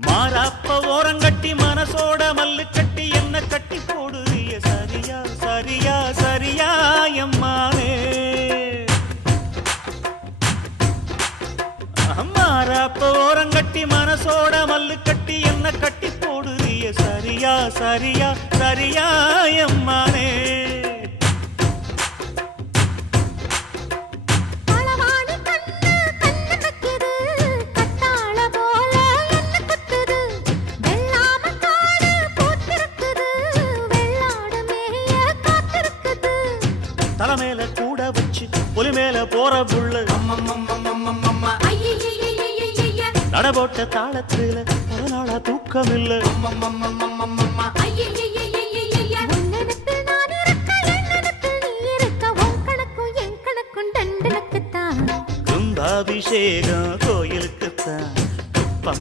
மாறாப்ப ஓரங்கட்டி மனசோட மல்லு கட்டி என்ன கட்டி போடுறிய சரியா சரியா சரியா எம்மானே மாறாப்ப ஓரங்கட்டி மனசோட மல்லு கட்டி என்ன கட்டி போடுறிய சரியா சரியா சரியா எம்மானே தலைமையில கூட வச்சு புலி மேல போற புள்ள நடபோட்ட தாளத்துல ஒரு நாளா தூக்கம் இல்ல கும்பாபிஷேகம் கோயிலுக்குத்தான்